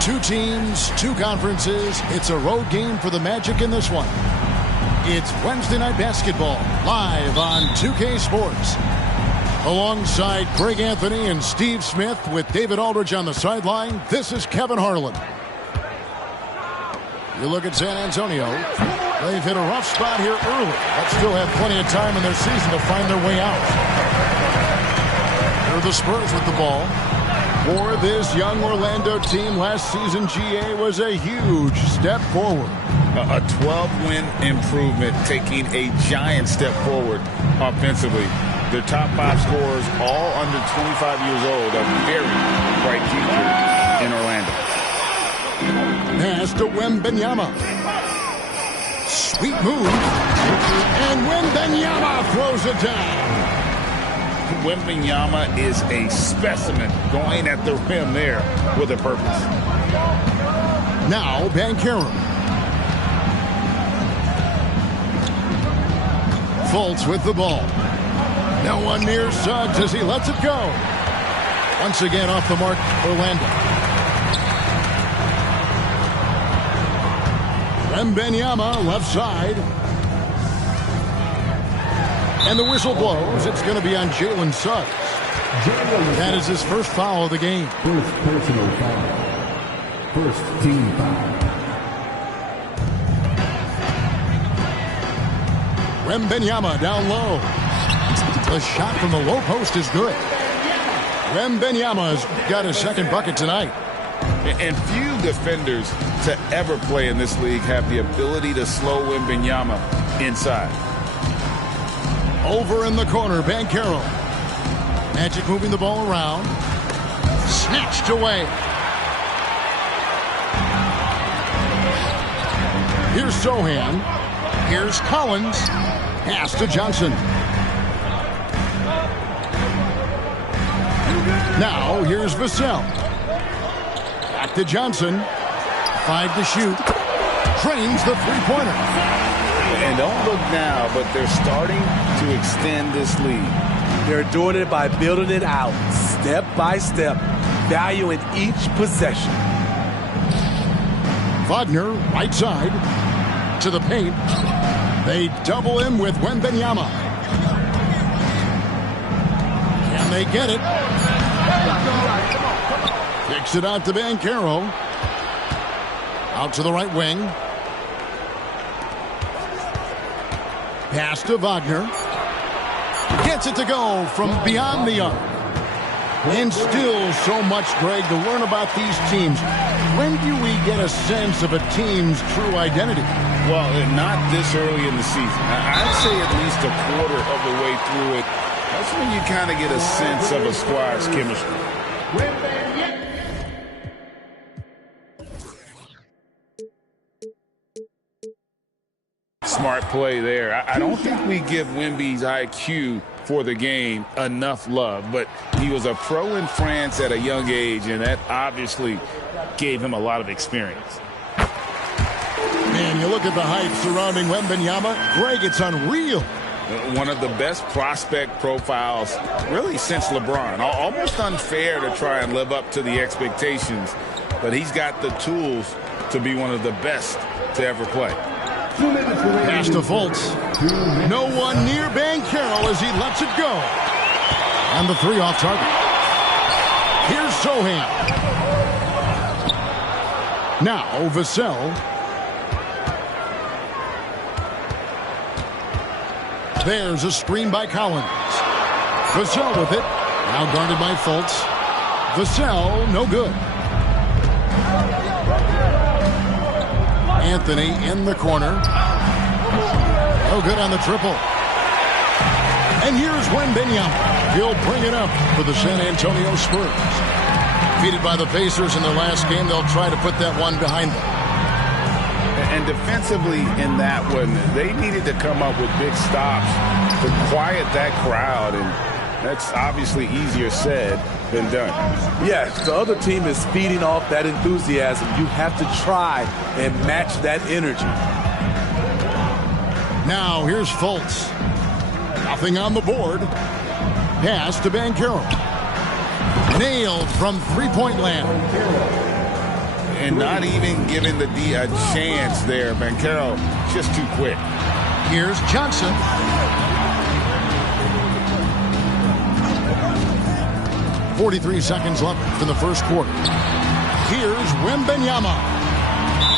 Two teams, two conferences. It's a road game for the Magic in this one. It's Wednesday Night Basketball, live on 2K Sports. Alongside Greg Anthony and Steve Smith with David Aldridge on the sideline, this is Kevin Harlan. You look at San Antonio. They've hit a rough spot here early, but still have plenty of time in their season to find their way out. Here are the Spurs with the ball. For this young Orlando team, last season GA was a huge step forward. A 12-win improvement, taking a giant step forward offensively. Their top 5 scorers, all under 25 years old, a very bright future in Orlando. Pass to Wembanyama. Sweet move. And Wembanyama throws it down. Wembanyama is a specimen, going at the rim there with a purpose. Now Banchero. Fultz with the ball. No one near Suggs as he lets it go. Once again off the mark, Orlando. Wembanyama left side. And the whistle blows. It's going to be on Jalen Suggs. That is his first foul of the game. First personal foul. First team foul. Wembanyama down low. The shot from the low post is good. Wembanyama's got his second bucket tonight. And few defenders to ever play in this league have the ability to slow Wembanyama inside. Over in the corner, Banchero. Magic moving the ball around. Snatched away. Here's Sohan. Here's Collins. Pass to Johnson. Now, here's Vassell. Back to Johnson. 5 to shoot. Trains the three-pointer. And don't look now, but they're starting to extend this lead. They're doing it by building it out, step by step, valuing each possession. Wagner, right side, to the paint. They double him with Wembanyama. Can they get it? Kicks it out to Banchero. Out to the right wing. Pass to Wagner. Gets it to go from beyond the arc. And still so much, Greg, to learn about these teams. When do we get a sense of a team's true identity? Well, not this early in the season. I'd say at least a quarter of the way through it. That's when you kind of get a sense of a squad's chemistry. Smart play there. I don't think we give Wemby's IQ for the game enough love, but he was a pro in France at a young age, and that obviously gave him a lot of experience. Man, you look at the hype surrounding Wembanyama. Greg, it's unreal. One of the best prospect profiles really since LeBron. Almost unfair to try and live up to the expectations, but he's got the tools to be one of the best to ever play. Pass to Fultz. No one near Banchero as he lets it go. And the 3 off target. Here's Sohan. Now Vassell. There's a screen by Collins. Vassell with it. Now guarded by Fultz. Vassell, no good. Anthony in the corner. No good on the triple. And here's Wembanyama. He'll bring it up for the San Antonio Spurs. Defeated by the Pacers in their last game, they'll try to put that one behind them. And defensively in that one, they needed to come up with big stops to quiet that crowd, and that's obviously easier said than done. Yes, the other team is feeding off that enthusiasm. You have to try and match that energy. Now here's Fultz. Nothing on the board. Pass to Banchero. Nailed from three-point land. And not even giving the D a chance there. Banchero just too quick. Here's Johnson. .43 seconds left in the first quarter. Here's Wembanyama.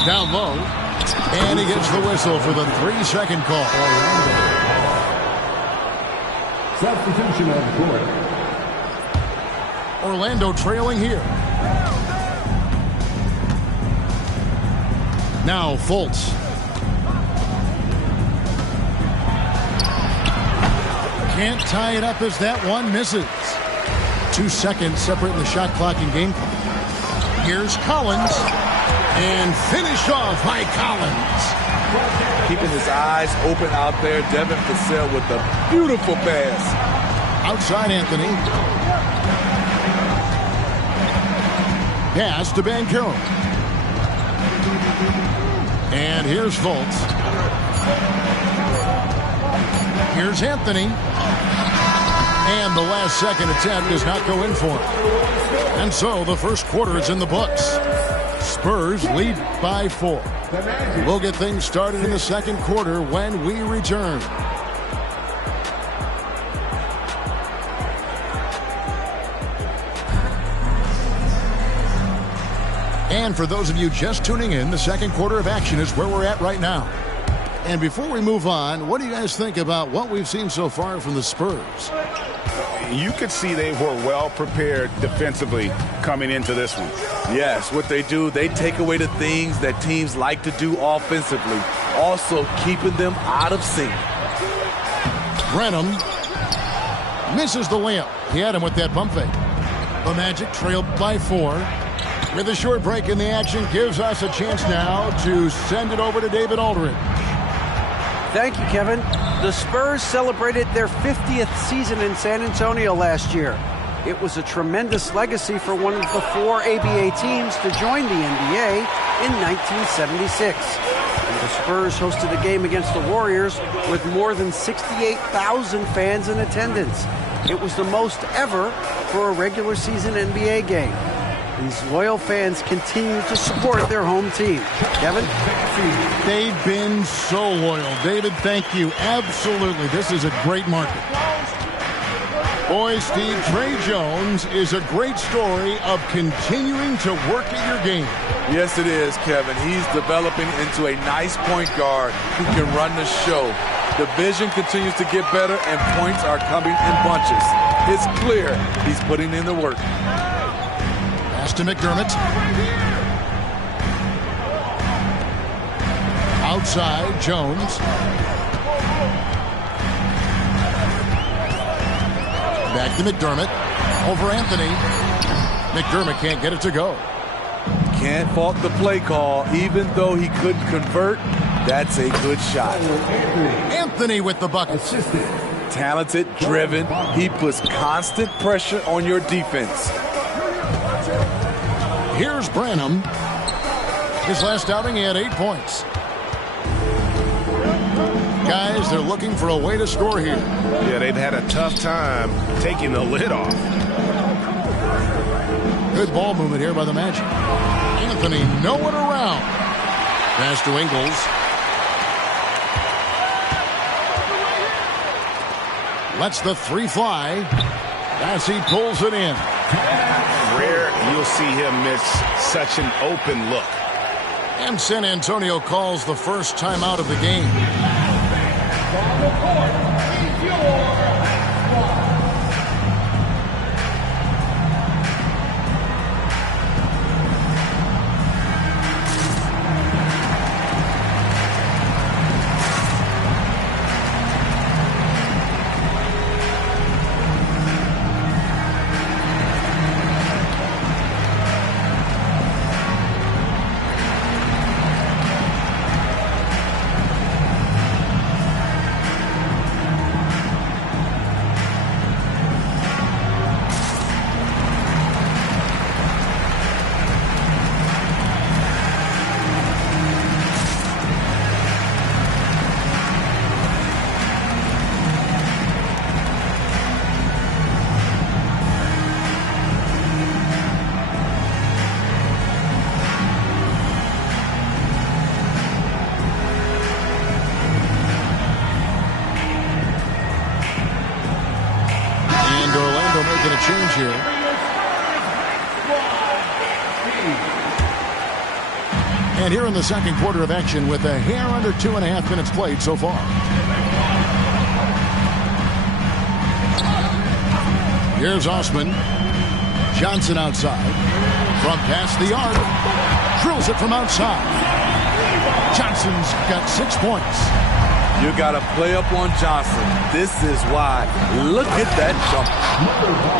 Down low. And he gets the whistle for the 3-second call. Substitution on the court. Orlando trailing here. Now Fultz. Can't tie it up as that one misses. 2 seconds separating the shot clock and game clock. Here's Collins. And finished off by Collins. Keeping his eyes open out there. Devin Vassell with a beautiful pass. Outside Anthony. Pass to Banchero. And here's Fultz. Here's Anthony. And the last second attempt does not go in for him. And so the first quarter is in the books. Spurs lead by 4. We'll get things started in the second quarter when we return. And for those of you just tuning in, the second quarter of action is where we're at right now. And before we move on, what do you guys think about what we've seen so far from the Spurs? You could see they were well prepared defensively coming into this one. Yes, what they do, they take away the things that teams like to do offensively, also keeping them out of sync. Brenham misses the layup. He had him with that pump fake. The Magic trailed by 4. With a short break in the action, gives us a chance now to send it over to David Aldridge. Thank you, Kevin. The Spurs celebrated their 50th season in San Antonio last year. It was a tremendous legacy for one of the 4 ABA teams to join the NBA in 1976. And the Spurs hosted a game against the Warriors with more than 68,000 fans in attendance. It was the most ever for a regular season NBA game. These loyal fans continue to support their home team. Kevin? They've been so loyal. David, thank you. Absolutely. This is a great market. Boy, Steve, Trey Jones is a great story of continuing to work at your game. Yes, it is, Kevin. He's developing into a nice point guard who can run the show. The vision continues to get better, and points are coming in bunches. It's clear he's putting in the work. Pass to McDermott. Outside, Jones. Back to McDermott. Over Anthony. McDermott can't get it to go. Can't fault the play call. Even though he couldn't convert, that's a good shot. Anthony with the bucket. Talented, driven. He puts constant pressure on your defense. Here's Branham. His last outing, he had 8 points. Guys, they're looking for a way to score here. Yeah, they've had a tough time taking the lid off. Good ball movement here by the Magic. Anthony, no one around. Pass to Ingles. Lets the 3 fly. As he pulls it in. Rare you'll see him miss such an open look. And San Antonio calls the first timeout of the game. And here in the second quarter of action with a hair under 2.5 minutes played so far. Here's Osman. Johnson outside. From past the arc. Drills it from outside. Johnson's got 6 points. You got to play up on Johnson. This is why. Look at that jump.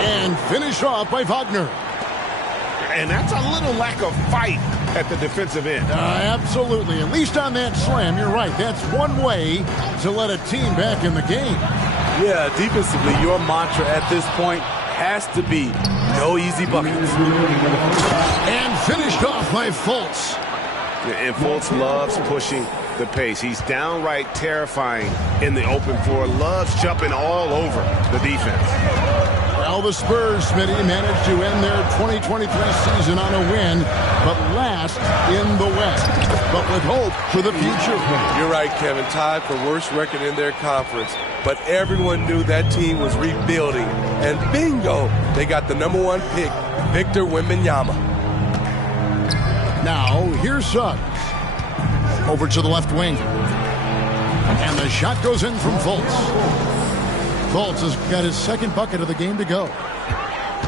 And finished off by Wagner. And that's a little lack of fight at the defensive end. Absolutely. At least on that slam, you're right. That's one way to let a team back in the game. Yeah, defensively, your mantra at this point has to be no easy buckets. And finished off by Fultz. And Fultz loves pushing the pace. He's downright terrifying in the open floor. Loves jumping all over the defense. Well, the Spurs, Smitty, managed to end their 2023 season on a win, but last in the West. But with hope for the future. You're right, Kevin. Tied for worst record in their conference. But everyone knew that team was rebuilding. And bingo, they got the #1 pick, Victor Wembanyama. Now, here's Suggs. Over to the left wing. And the shot goes in from Fultz. Fultz has got his second bucket of the game to go.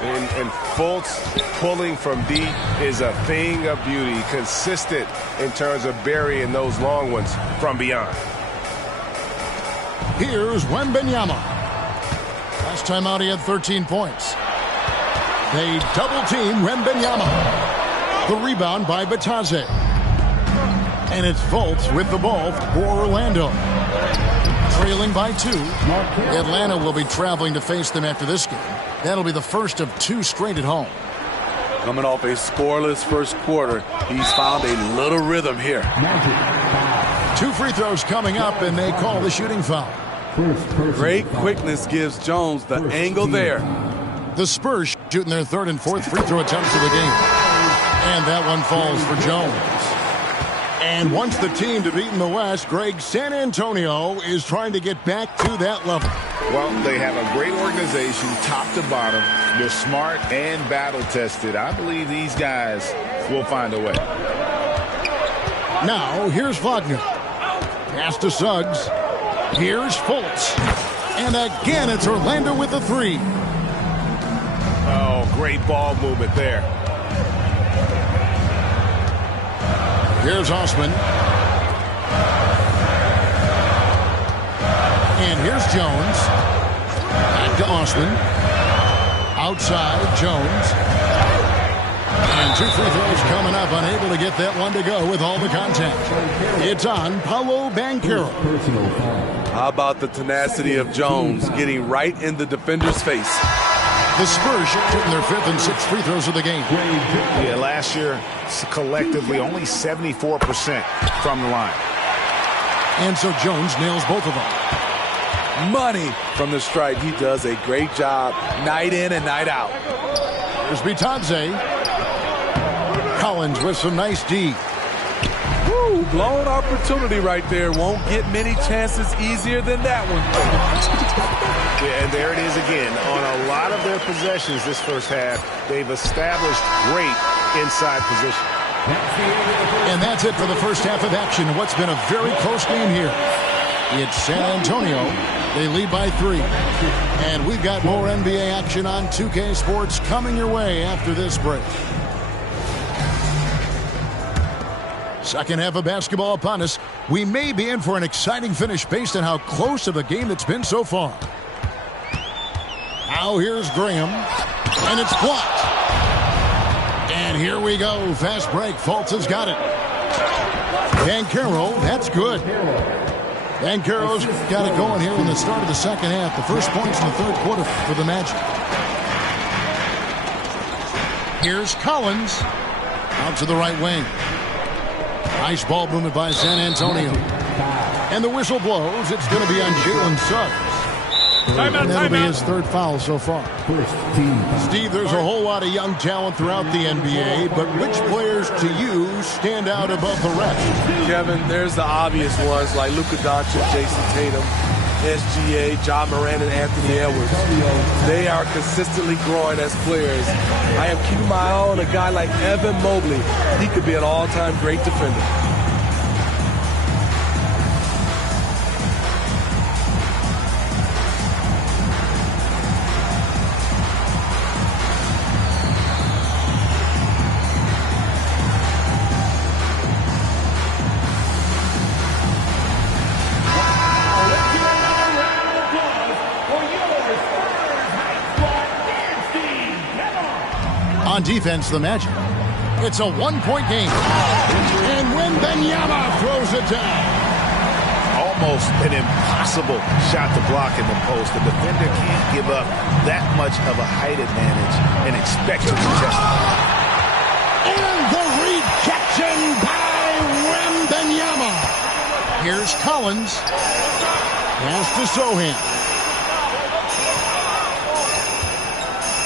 And Fultz pulling from deep is a thing of beauty. Consistent in terms of burying those long ones from beyond. Here's Wembanyama. Last time out, he had 13 points. They double-team Wembanyama. The rebound by Batadze. And it's Fultz with the ball for Orlando. Trailing by 2. Atlanta will be traveling to face them after this game. That'll be the first of 2 straight at home. Coming off a scoreless first quarter, he's found a little rhythm here. 2 free throws coming up, and they call the shooting foul. Great quickness gives Jones the angle there. The Spurs shooting their 3rd and 4th free throw attempts of the game. And that one falls for Jones. And once the team to beat in the West, Greg, San Antonio is trying to get back to that level. Well, they have a great organization, top to bottom. They're smart and battle-tested. I believe these guys will find a way. Now, here's Wagner. Pass to Suggs. Here's Fultz. And again, it's Orlando with the 3. Oh, great ball movement there. Here's Osman. And here's Jones. Back to Osman. Outside, Jones. And 2 free throws coming up. Unable to get that one to go with all the contact. It's on Paolo Banchero. How about the tenacity of Jones getting right in the defender's face? The Spurs shooting their 5th and 6th free throws of the game. Yeah, last year, collectively, only 74% from the line. And so Jones nails both of them. Money from the stripe. He does a great job night in and night out. Here's Batadze. Collins with some nice D. Woo, blown opportunity right there. Won't get many chances easier than that one. Yeah, and there it is again. On a lot of their possessions this first half, they've established great inside position. And that's it for the first half of action. What's been a very close game here. It's San Antonio. They lead by 3. And we've got more NBA action on 2K Sports coming your way after this break. Second half of basketball upon us. We may be in for an exciting finish based on how close of a game it's been so far. Now here's Graham. And it's blocked. And here we go. Fast break. Fultz has got it. Banchero, that's good. Banchero's got it going here in the start of the second half. The first points in the 3rd quarter for the Magic. Here's Collins. Out to the right wing. Nice ball movement by San Antonio. And the whistle blows. It's going to be on Jalen Suggs. And that'll be his 3rd foul so far. Steve, there's a whole lot of young talent throughout the NBA, but which players to you stand out above the rest? Kevin, there's the obvious ones like Luka Doncic, Jason Tatum. SGA, John Moran, and Anthony Edwards. They are consistently growing as players. I am keeping my eye on a guy like Evan Mobley. He could be an all-time great defender. On defense, the Magic. It's a one-point game. And Wembanyama throws it down. Almost an impossible shot to block in the post. The defender can't give up that much of a height advantage and expect to contest it. And the rejection by Wembanyama. Here's Collins. Pass to Sohan.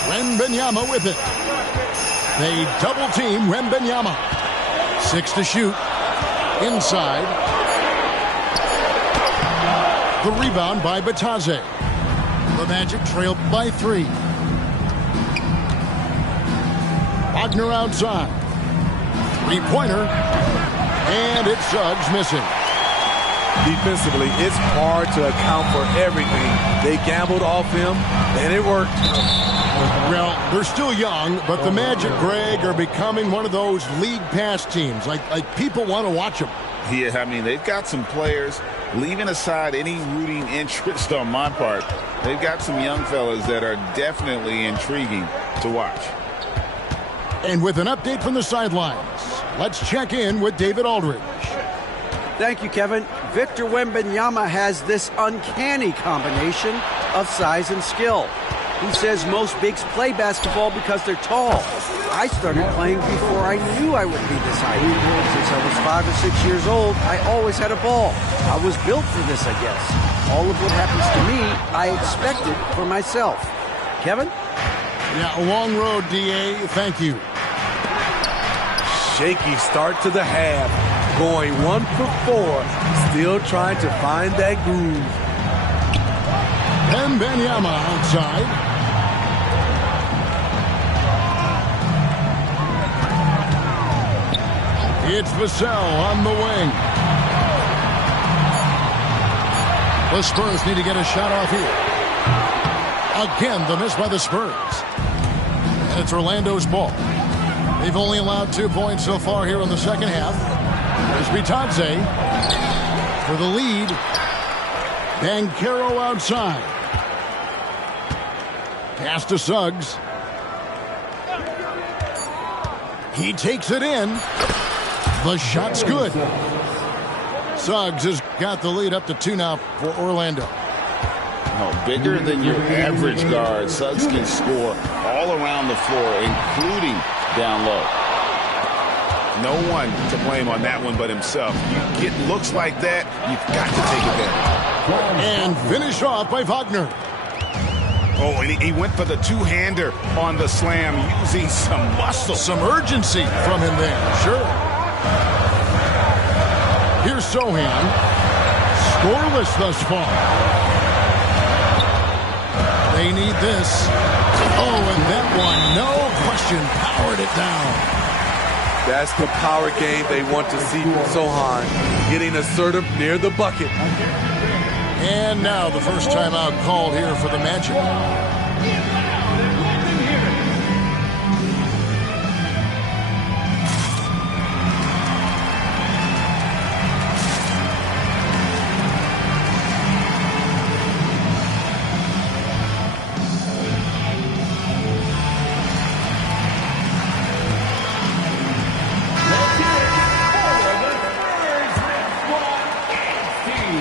Wembanyama with it. They double-team Wembanyama. 6 to shoot. Inside. The rebound by Bataze. The Magic trailed by 3. Wagner outside. Three-pointer. And it's Suggs missing. Defensively, it's hard to account for everything. They gambled off him, and it worked. Well, they're still young, but the Magic, Greg, are becoming one of those league pass teams. Like people want to watch them. Yeah, I mean, they've got some players, leaving aside any rooting interest on my part, they've got some young fellas that are definitely intriguing to watch. And with an update from the sidelines, let's check in with David Aldridge. Thank you, Kevin. Victor Wembanyama has this uncanny combination of size and skill. He says most bigs play basketball because they're tall. I started playing before I knew I would be this height. Since I was 5 or 6 years old, I always had a ball. I was built for this, I guess. All of what happens to me, I expected for myself. Kevin? Yeah, a long road, D.A. Thank you. Shaky start to the half. Going 1 for 4. Still trying to find that groove. Wembanyama outside. It's Vassell on the wing. The Spurs need to get a shot off here. Again, the miss by the Spurs. And it's Orlando's ball. They've only allowed 2 points so far here in the second half. There's Bitadze for the lead. Banchero outside. Pass to Suggs. He takes it in. The shot's good. Suggs has got the lead up to 2 now for Orlando. No, bigger than your average guard, Suggs can score all around the floor, including down low. No one to blame on that one but himself. You get looks like that, you've got to take advantage. And finish off by Wagner. Oh, and he went for the two-hander on the slam, using some muscle. Some urgency from him there, sure. Here's Sohan. Scoreless thus far. They need this. Oh, and that one, no question, powered it down. That's the power game they want to see from Sohan. Getting assertive near the bucket. And now the first timeout called here for the Magic.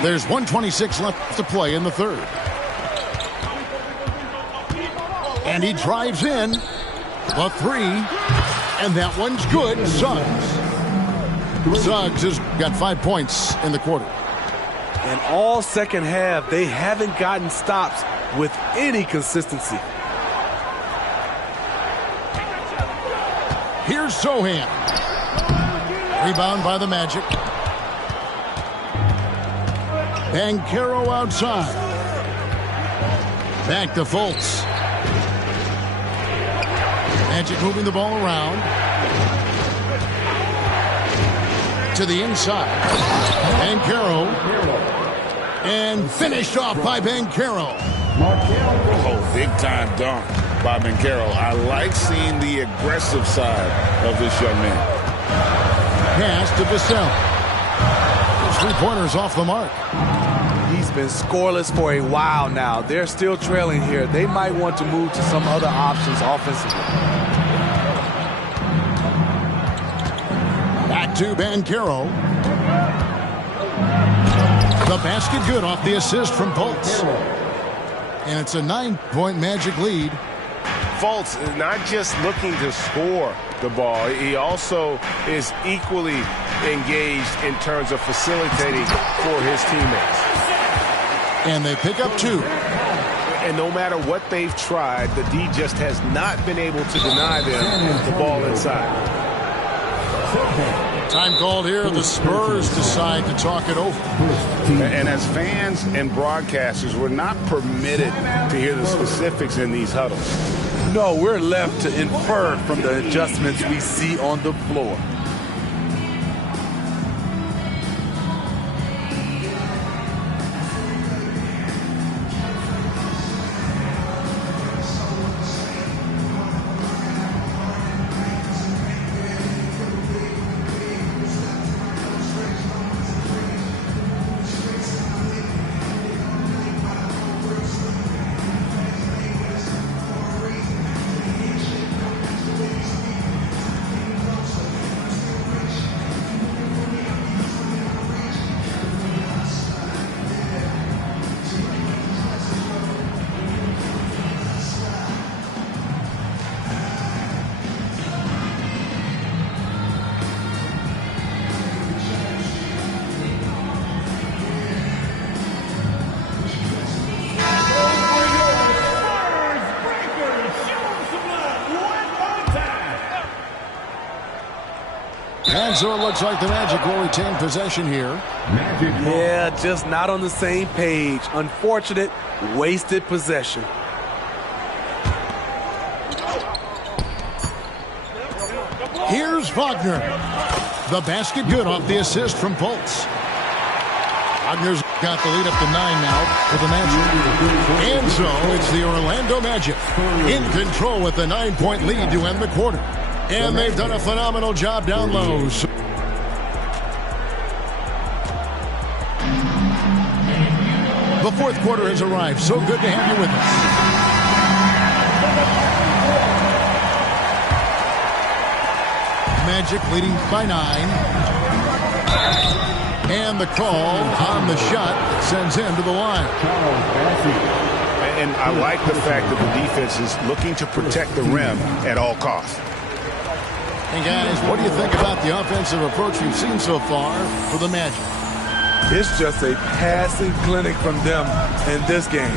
There's 1:26 left to play in the third. And he drives in. The 3. And that one's good. Suggs has got 5 points in the quarter. And all second half, they haven't gotten stops with any consistency. Here's Sohan. Rebound by the Magic. Banchero outside. Back to Fultz. Magic moving the ball around. To the inside. Banchero. And finished off by Banchero. Oh, big-time dunk by Banchero. I like seeing the aggressive side of this young man. Pass to Vassell. Three-pointers off the mark. He's been scoreless for a while now. They're still trailing here. They might want to move to some other options offensively. Back to Banchero. The basket good off the assist from Fultz. And it's a 9-point Magic lead. Fultz is not just looking to score the ball. He also is equally engaged in terms of facilitating for his teammates. And they pick up 2. And no matter what they've tried, the D just has not been able to deny them the ball inside. Time called here. The Spurs decide to talk it over. And as fans and broadcasters, we're not permitted to hear the specifics in these huddles. No, we're left to infer from the adjustments we see on the floor. And so it looks like the Magic will retain possession here. Yeah, just not on the same page. Unfortunate, wasted possession. Here's Wagner. The basket good off the assist from Fultz. Wagner's got the lead up to 9 now for the Magic. And so it's the Orlando Magic in control with a 9-point lead to end the quarter. And they've done a phenomenal job down low. The fourth quarter has arrived. So good to have you with us. Magic leading by 9. And the call on the shot sends him to the line. And I like the fact that the defense is looking to protect the rim at all costs. Hey guys, what do you think about the offensive approach we've seen so far for the Magic? It's just a passing clinic from them in this game.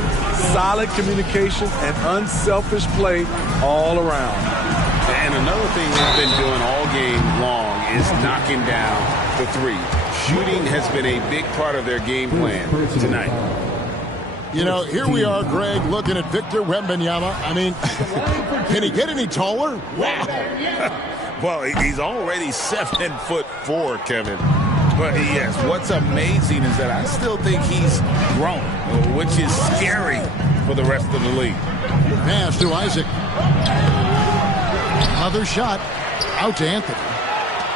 Solid communication and unselfish play all around. And another thing they've been doing all game long is knocking down the three. Shooting has been a big part of their game plan tonight. You know, here we are, Greg, looking at Victor Wembanyama. I mean, can he get any taller? Wow. Well, he's already 7'4", Kevin. But yes, what's amazing is that I still think he's grown, which is scary for the rest of the league. Pass to Isaac. Another shot out to Anthony.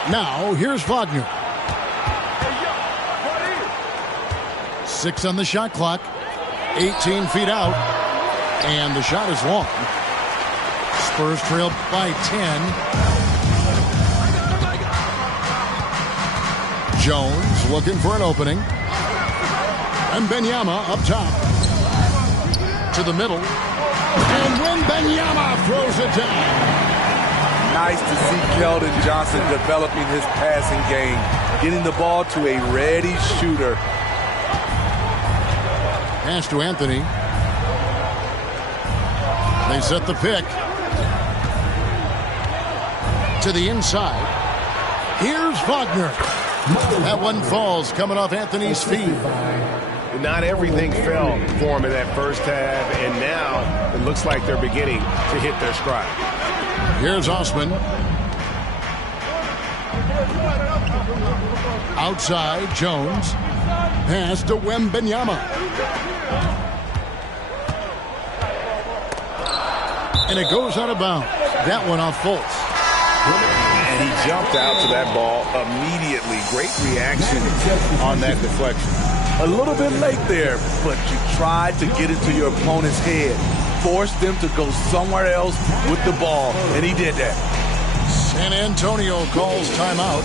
Now here's Wagner. 6 on the shot clock. 18 feet out. And the shot is long. Spurs trail by 10. Jones looking for an opening. And Wembanyama up top. To the middle. And Wembanyama throws it down. Nice to see Keldon Johnson developing his passing game. Getting the ball to a ready shooter. Pass to Anthony. They set the pick. To the inside. Here's Wagner. That one falls coming off Anthony's feet. not everything fell for them in that first half, and now it looks like they're beginning to hit their stride. Here's Osman. Outside, Jones. Pass to Wembanyama. And it goes out of bounds. That one off Fultz. And he jumped out to that ball immediately. Great reaction on that deflection. A little bit late there, but you tried to get into your opponent's head. Force them to go somewhere else with the ball, and he did that. San Antonio calls timeout.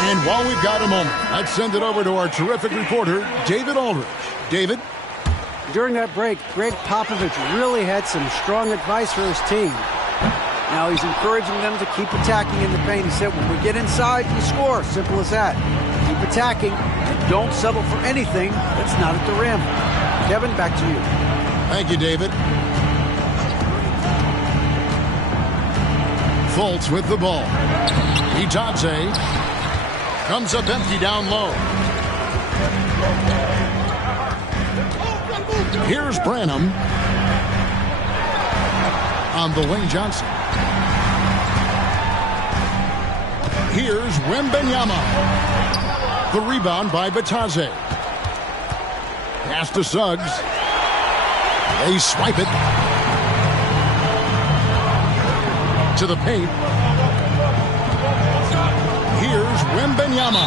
And while we've got a moment, let's send it over to our terrific reporter, David Aldridge. David? During that break, Greg Popovich really had some strong advice for his team. Now he's encouraging them to keep attacking in the paint. He said, when we get inside, we score. Simple as that. Keep attacking and don't settle for anything that's not at the rim. Kevin, back to you. Thank you, David. Fultz with the ball. Itadze comes up empty down low. Here's Branham on the wing. Johnson. Here's Wembanyama. The rebound by Bitadze. Pass to Suggs. They swipe it to the paint. Here's Wembanyama.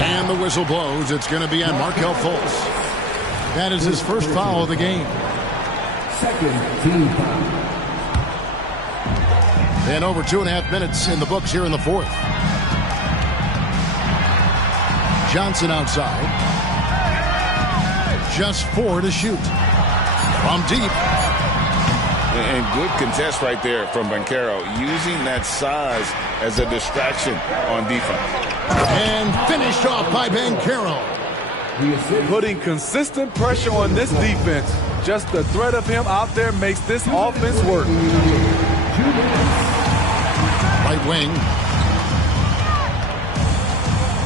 And the whistle blows. It's going to be on Markelle Fultz. That is his first foul of the game. Second team foul. And over 2.5 minutes in the books here in the fourth. Johnson outside. Just 4 to shoot. From deep. And good contest right there from Banchero, using that size as a distraction on defense. And finished off by Banchero. Putting consistent pressure on this defense. Just the threat of him out there makes this offense work. Right wing.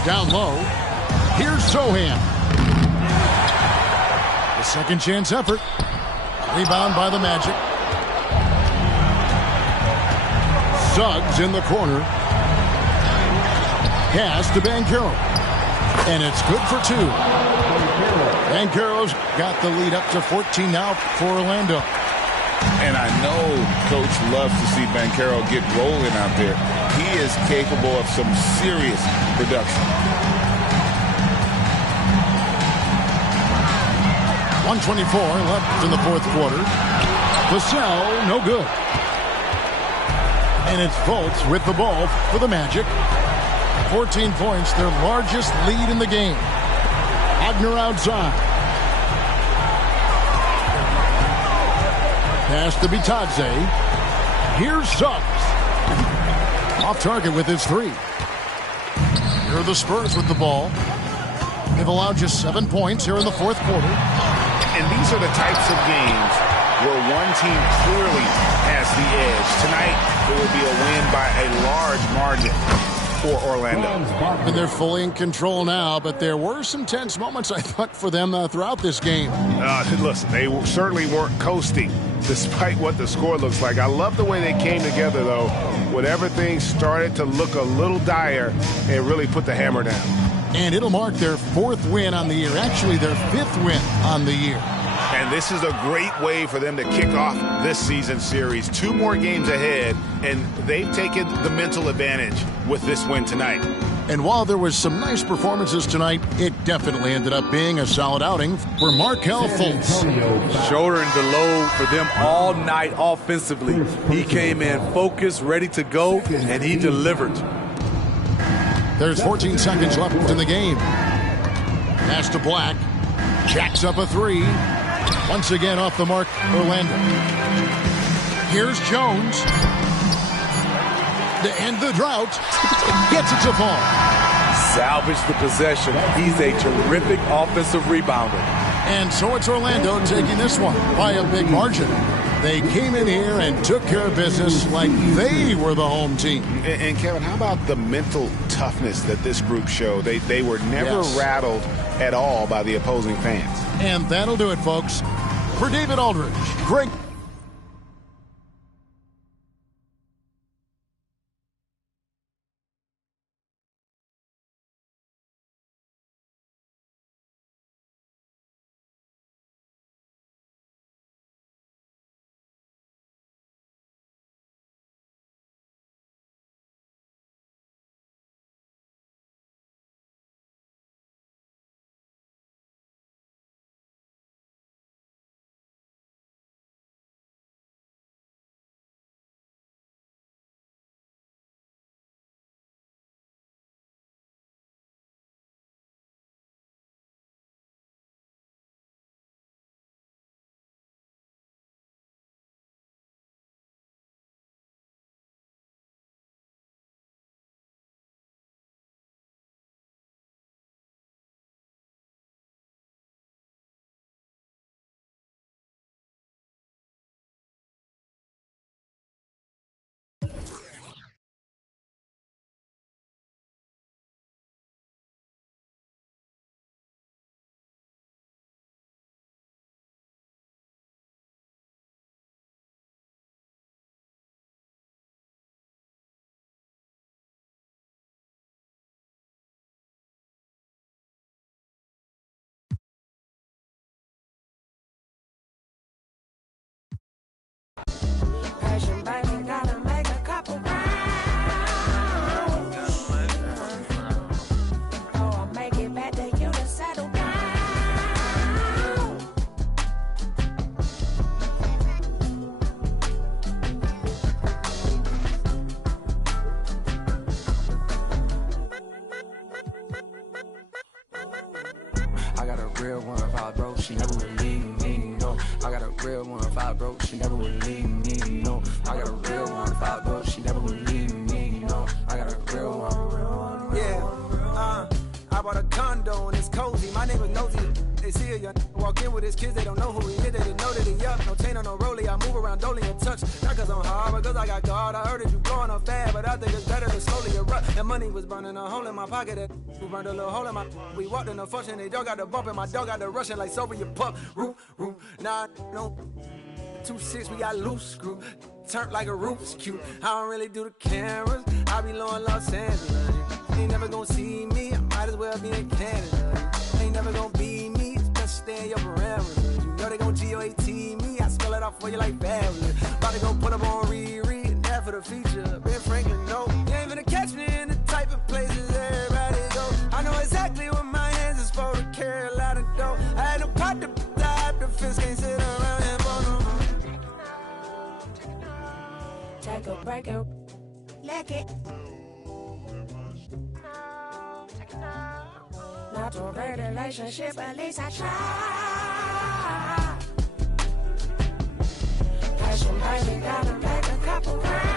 Down low. Here's Sohan. The second chance effort. Rebound by the Magic. Suggs in the corner. Pass to Banchero. And it's good for 2. Banchero's got the lead up to 14 now for Orlando. And I know Coach loves to see Banchero get rolling out there. He is capable of some serious production. 1:24 left in the fourth quarter. Vassell, no good. And it's Fultz with the ball for the Magic. 14 points, their largest lead in the game. Wagner outside. Pass to Bitadze. Here's Suggs. Off target with his 3. Here are the Spurs with the ball. They've allowed just 7 points here in the fourth quarter. And these are the types of games where one team clearly has the edge. Tonight, it will be a win by a large margin for Orlando. And they're fully in control now, but there were some tense moments, I thought, for them throughout this game. Listen, they certainly weren't coasting despite what the score looks like. I love the way they came together, though, when everything started to look a little dire and really put the hammer down. And it'll mark their 4th win on the year, actually their 5th win on the year. And this is a great way for them to kick off this season series. 2 more games ahead, and they've taken the mental advantage with this win tonight. And while there was some nice performances tonight, it definitely ended up being a solid outing for Markelle Fultz. Shouldering the load for them all night offensively. He came in focused, ready to go, and he delivered. There's 14 seconds left in the game. Pass to Black. Jacks up a three. Once again off the mark, Orlando. Here's Jones. To end the drought. Gets it to fall. Salvage the possession. He's a terrific offensive rebounder. And so it's Orlando taking this one by a big margin. They came in here and took care of business like they were the home team. And Kevin, how about the mental toughness that this group showed? They were never rattled at all by the opposing fans. And that'll do it, folks. For David Aldridge, Greg. I got a real one, if I broke, she never would leave me, no. I got a real one, if I broke, she never would leave me, no. I got a real one, if I broke, she never would leave me, no. I got a real one. Yeah, I bought a condo and it's cozy. My neighbor's nosy. They see a young walk in with his kids, they don't know who he is, they didn't know that he up. No chain or no rollie, I move around dolly and touch. Not cause I'm hard, but cause I got God. I heard that you going up fast, but I think it's better to slowly erupt. That money was burning a hole in my pocket, that burned a little hole in my. We walked in the function, they dog got the bump, and my dog got the rushing like Soviet pup. Roo, roo, nah, no. 2-6, we got loose screw. Turned like a Rubik's Cube. I don't really do the cameras. I be low in Los Angeles. Ain't never gonna see me. I might as well be in Canada. Ain't never gonna be me. It's best stay in your parameters. You know they gon' GOAT me. I spell it out for you like fabulous. About to go put up on Riri. And that for the feature. Ben Franklin, no. You ain't gonna catch me in the type of places everybody go. I know exactly what my hands is for to carry a lot of dough. I had no pot to dive. The fence can't sit around and bone no more. Take a break and lick it. Not to a great relationship, at least I try. Passion, baby, gotta make a couple grand.